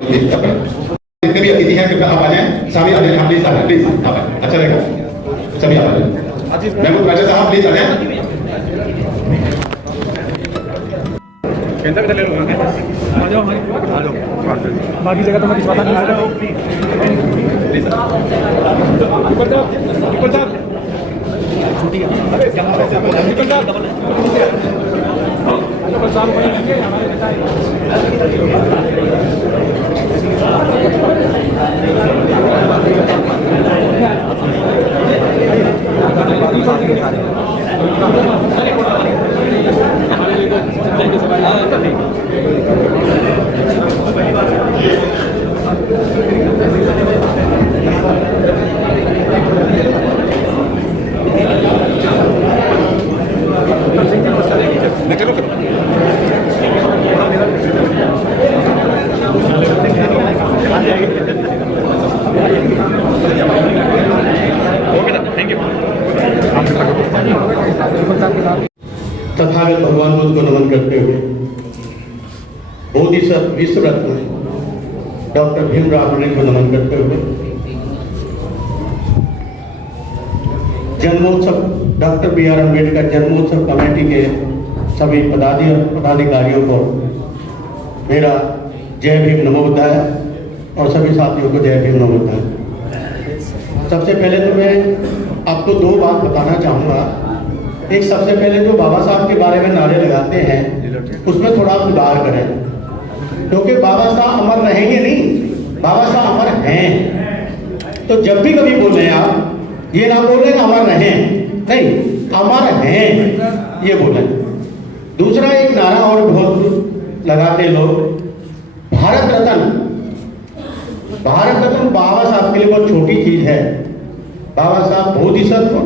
जितने भी अतिथि हैं कृपया आप आ जाएं, सभी आ जाएं, प्लीज आ जाएं, प्लीज आप आए, अच्छा रहेगा, सभी आ जाएं। महमूद राजा साहब प्लीज आ जाएं। बाकी जगह तो मैं खिंचवाता नहीं तथागत भगवान बुद्ध को नमन करते हुए बोधिसत्व विश्व रत्न डॉक्टर भीमराव अम्बेडकर को नमन करते हुए जन्मोत्सव डॉक्टर बी.आर. अम्बेडकर जन्मोत्सव कमेटी के सभी पदाधिकारियों को मेरा जय भीम नमो बुद्धाय और सभी साथियों को जय भीम नमो बुद्धाय। सबसे पहले तो मैं आपको दो बात बताना चाहूँगा। एक, सबसे पहले जो बाबा साहब के बारे में नारे लगाते हैं उसमें थोड़ा सुधार करें, क्योंकि बाबा साहब अमर रहेंगे नहीं, बाबा साहब अमर हैं। तो जब भी कभी बोले आप ये ना बोले अमर रहें, नहीं, अमर हैं ये बोले। दूसरा एक नारा और बहुत लगाते लोग, भारत रत्न। भारत रत्न बाबा साहब के लिए बहुत छोटी चीज है। बाबा साहब बोधिसत्व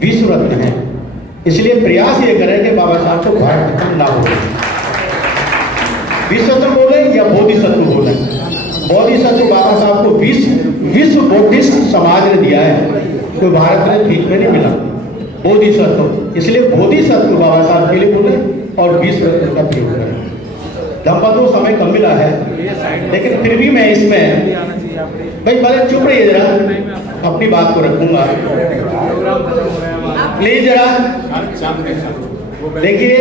विश्व रत्न है, इसलिए प्रयास ये करें कि बाबा साहब को भारत रत्न ना बोले, विश्व बोले या बोधिसत्व बोले। बोधिसत्व बाबा साहब को विश्व बौद्धिस्ट समाज ने दिया है, तो भारत रत्न ठीक में नहीं मिला बोधिसत्व, इसलिए बोधिसत्व बाबा साहब के लिए बोले और विश्व रत्न का प्रयोग करें। दंपतों समय कम मिला है, लेकिन फिर भी मैं इसमें भाई बड़े चुप रहिए जरा, अपनी बात को रखूंगा प्लीज जरा। देखिए,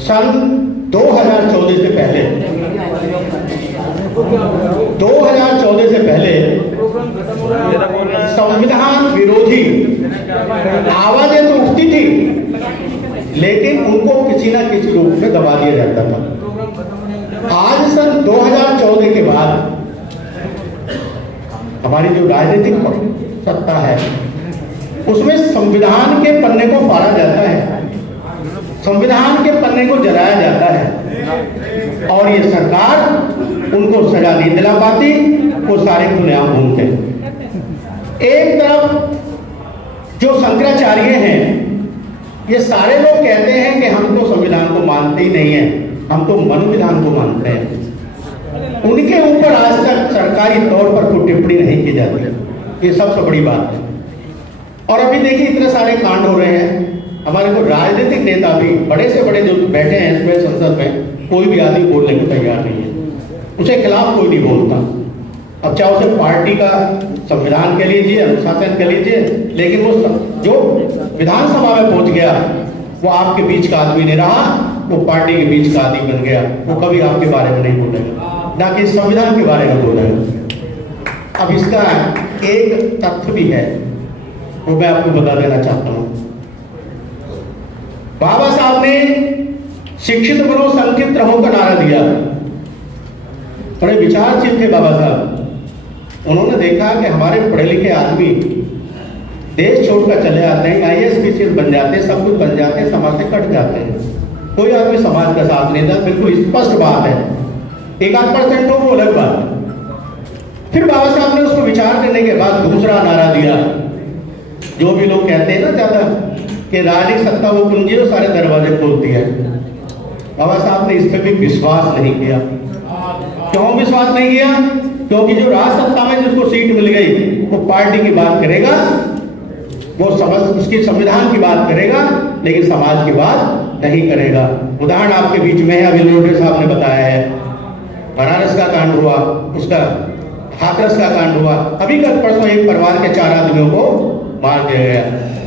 सन 2014 से पहले 2014 से पहले संविधान विरोधी आवाजें तो उठती थी, लेकिन उनको किसी ना किसी रूप में दबा दिया जाता था। आज सन 2014 के बाद हमारी जो राजनीतिक सत्ता है उसमें संविधान के पन्ने को फाड़ा जाता है, संविधान के पन्ने को जलाया जाता है, और ये सरकार उनको सजा नहीं दिला पाती, वो सारे खुलेआम घूमते हैं। एक तरफ जो शंकराचार्य हैं, ये सारे लोग कहते हैं कि हम तो संविधान को मानते ही नहीं है, हम तो मनोविधान को मानते हैं। उनके ऊपर आज तक सरकारी तौर पर कोई टिप्पणी नहीं की जाती, ये सबसे बड़ी बात है। और अभी देखिए इतने सारे कांड हो रहे हैं, हमारे को राजनीतिक नेता भी बड़े से बड़े जो बैठे हैं इसमें संसद में, कोई भी आदमी बोलने को तैयार नहीं है, उसके खिलाफ कोई नहीं बोलता। अब चाहे उसे पार्टी का संविधान कह लीजिए, अनुशासन कह लीजिए, लेकिन वो जो विधानसभा में पहुंच गया वो आपके बीच का आदमी नहीं रहा, वो पार्टी के बीच का आदमी बन गया। वो कभी आपके बारे में नहीं बोलेगा, ना कि संविधान के बारे में बोलेगा। अब इसका एक तथ्य भी है, वो मैं आपको बता देना चाहता हूं। बाबा साहब ने शिक्षित बनो संकित रहो का नारा दिया। बड़े विचारशील थे बाबा साहब। उन्होंने देखा कि हमारे पढ़े लिखे आदमी देश छोड़कर चले आते हैं, IAS PCS बन जाते हैं, सब कुछ बन जाते हैं, समाज से कट जाते हैं, कोई आदमी समाज का साथ नहीं देता। बिल्कुल स्पष्ट बात है, 1-8% हो वो अलग बात। फिर बाबा साहब ने उसको विचार करने के बाद दूसरा नारा दिया, जो भी लोग कहते हैं ना ज्यादा कि राजनीतिक सत्ता वो कुंजी जो सारे दरवाजे खोलती है। बाबा साहब ने इस पर भी विश्वास नहीं किया। क्यों विश्वास नहीं किया? क्योंकि जो राज सत्ता में जिसको सीट मिल गई वो पार्टी की बात करेगा, वो उसकी संविधान की बात करेगा, लेकिन समाज की बात नहीं करेगा। उदाहरण आपके बीच में अभी लोटे साहब ने बताया है बनारस का कांड हुआ, उसका हाथरस का कांड हुआ, अभी कल परसों एक परिवार के 4 आदमियों को मार दिया गया।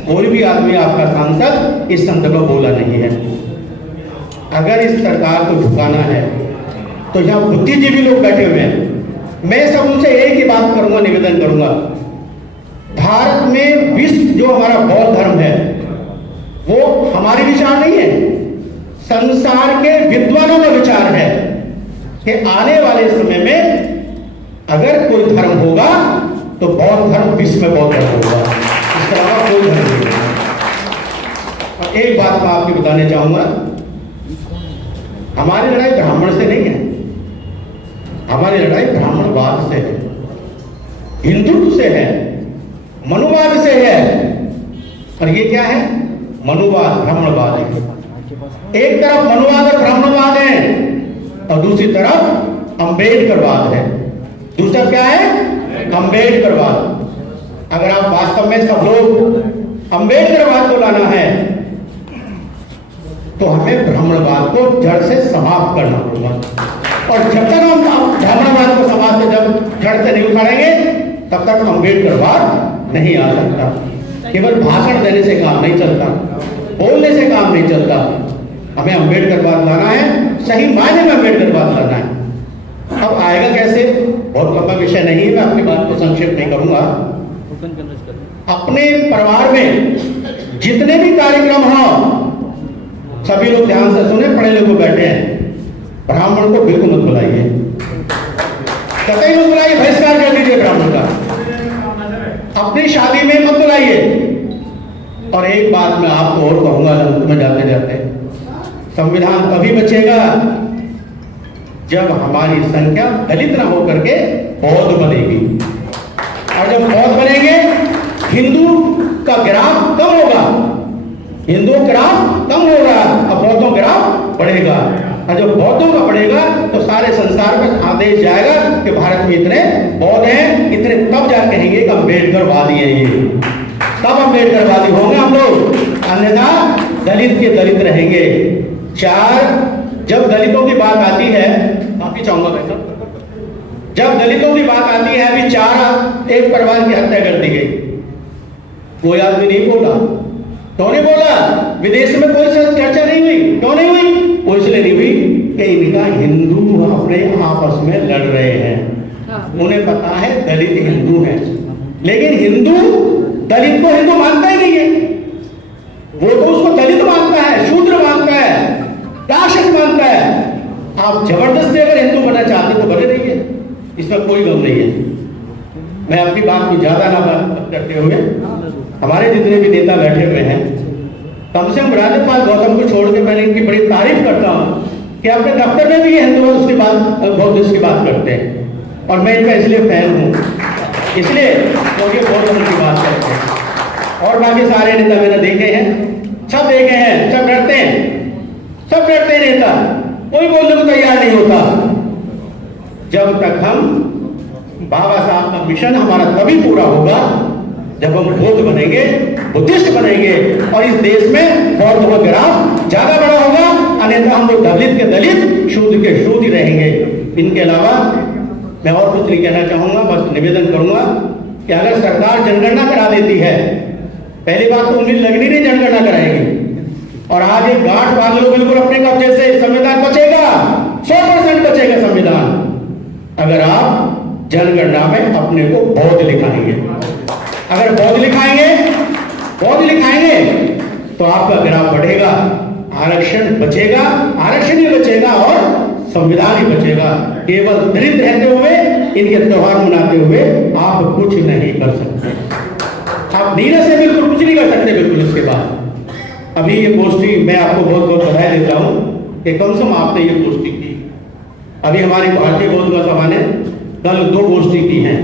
कोई भी आदमी आपका सांसद इस संदर्भ में बोला नहीं है। अगर इस सरकार को झुकाना है तो यहाँ बुद्धिजीवी लोग बैठे हुए हैं, मैं सब उनसे एक ही बात करूंगा, निवेदन करूंगा। भारत में विश्व जो हमारा बौद्ध धर्म है वो हमारे विचार नहीं है, संसार के विद्वानों का विचार है कि आने वाले समय में अगर कोई धर्म होगा तो बौद्ध धर्म विश्व में बौद्ध धर्म होगा, इसके अलावा कोई धर्म नहीं है। और एक बात मैं आपको बताने चाहूंगा, हमारी लड़ाई ब्राह्मण से नहीं है, हमारी लड़ाई ब्राह्मणवाद से है, हिंदुत्व से है, मनुवाद से है। और ये क्या है? मनुवाद, ब्राह्मणवाद है। एक तरफ मनुवाद और ब्राह्मणवाद है और दूसरी तरफ अंबेडकरवाद है। दूसरा क्या है? अंबेडकरवाद। अगर आप वास्तव में सब लोग अंबेडकरवाद को लाना है तो हमें ब्राह्मणवाद को जड़ से समाप्त करना होगा। और जब तक हम ब्राह्मणवाद को समाज से जब जड़ से नहीं उखाड़ेंगे तब तक अंबेडकरवाद नहीं आ सकता। केवल भाषण देने से काम नहीं चलता, बोलने से काम नहीं चलता, हमें अंबेडकरवाद लाना है, सही मायने में अंबेडकरवाद लाना है। अब आएगा कैसे? बहुत लंबा विषय नहीं है, मैं अपनी बात को संक्षेप नहीं करूंगा। अपने परिवार में जितने भी कार्यक्रम हो सभी लोग ध्यान से सुने, पढ़े लोग बैठे हैं, ब्राह्मण को बिल्कुल मत बुलाइए, कतई मत बुलाइए, बहिष्कार कर दीजिए ब्राह्मण का, अपनी शादी में मत बुलाइए। और एक बात मैं आपको और कहूंगा अंत में जाते जाते, संविधान तभी बचेगा जब हमारी संख्या दलित न होकर के बौद्ध बनेगी। और जब बौद्ध बनेंगे हिंदू का ग्राफ कम होगा, हिंदू ग्राफ कम होगा और बौद्धों ग्राफ बढ़ेगा। और जब बौद्धों का बढ़ेगा तो सारे संसार में आदेश जाएगा कि भारत में इतने बौद्ध हैं, इतने, तब जा कहेंगे कि अम्बेडकरवादी है ये, तब अम्बेडकरवादी होंगे हम लोग, अन्यथा दलित के दलित रहेंगे। 4 जब दलितों की बात आती है, माफी चाहूंगा भाई साहब, जब दलितों की बात आती है, अभी 4 एक परिवार की हत्या कर दी गई, कोई आदमी नहीं बोला। क्यों नहीं बोला? विदेश में कोई चर्चा नहीं हुई। क्यों नहीं हुई? वो इसलिए नहीं हुई कि इनका हिंदू अपने आपस में लड़ रहे हैं, उन्हें पता है दलित हिंदू हैं, लेकिन हिंदू दलित को हिंदू मानता ही नहीं है, वो तो उसको दलित मानता है, शूद्र मानता है, राक्षस मानता है। आप जबरदस्ती अगर हिंदू बनना चाहते तो बने रहिए, इसमें कोई गम नहीं है। मैं अपनी बात को ज्यादा ना बात करते हुए, हमारे जितने भी नेता बैठे हुए हैं, कम से कम राज्यपाल गौतम को छोड़ के मैंने इनकी बड़ी तारीफ करता हूँ कि अपने दफ्तर में भी ये हिंदू उसकी बात, बौद्ध की बात करते हैं। और मैं इनका इसलिए फैन हूँ, इसलिए क्योंकि बौद्ध की बात करते हैं। और बाकी सारे नेता मैंने देखे हैं, सब देखे हैं, सब डरते हैं, सब डरते हैं नेता, कोई बोलने को तैयार नहीं होता। जब तक हम बाबा साहब का मिशन हमारा तभी पूरा होगा जब हम बौद्ध बनेंगे, बुद्धिस्ट बनेंगे और इस देश में बौद्ध का ग्राफ ज्यादा बड़ा होगा, अन्यथा हम लोग दलित के दलित, शूद्र के शूद्र ही रहेंगे। इनके अलावा मैं और कुछ नहीं कहना चाहूंगा, बस निवेदन करूंगा कि अगर सरकार जनगणना करा देती है, पहली बात तो उम्मीद लगनी नहीं जनगणना कराएगी, और आज एक गांठ बांध लो बिल्कुल अपने कब्जे से, संविधान बचेगा, 100% बचेगा संविधान, अगर आप जनगणना में अपने को बौद्ध लिखाएंगे। अगर बौद्ध लिखाएंगे तो आपका ग्राफ बढ़ेगा, आरक्षण बचेगा, आरक्षण ही बचेगा और संविधान ही बचेगा। केवल दलित रहते हुए, इनके त्योहार मनाते हुए आप कुछ नहीं कर सकते, आप नीले से बिल्कुल कुछ नहीं कर सकते। बिल्कुल इसके बाद अभी ये गोष्ठी, मैं आपको बहुत बहुत बधाई देता हूँ कि कम से कम आपने ये गोष्ठी की। अभी हमारी भारतीय बौद्ध महासभा ने कल 2 गोष्ठी की हैं,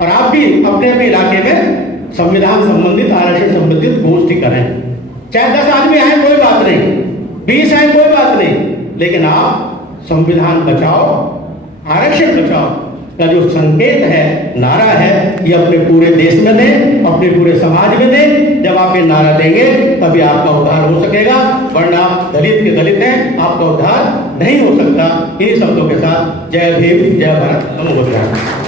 और आप भी अपने अपने इलाके में संविधान संबंधित, आरक्षण संबंधित गोष्ठी करें। चाहे 10 आदमी आए कोई बात नहीं, 20 आए कोई बात नहीं, लेकिन आप संविधान बचाओ, आरक्षण बचाओ, का जो संकेत है, नारा है, ये अपने पूरे देश में दें, अपने पूरे समाज में दें। जब आप ये नारा देंगे तभी आपका उद्धार हो सकेगा, वरना आप दलित के दलित हैं, आपका उद्धार नहीं हो सकता। इन्हीं शब्दों के साथ जय भीम, जय भारत, नमो बुद्धाय।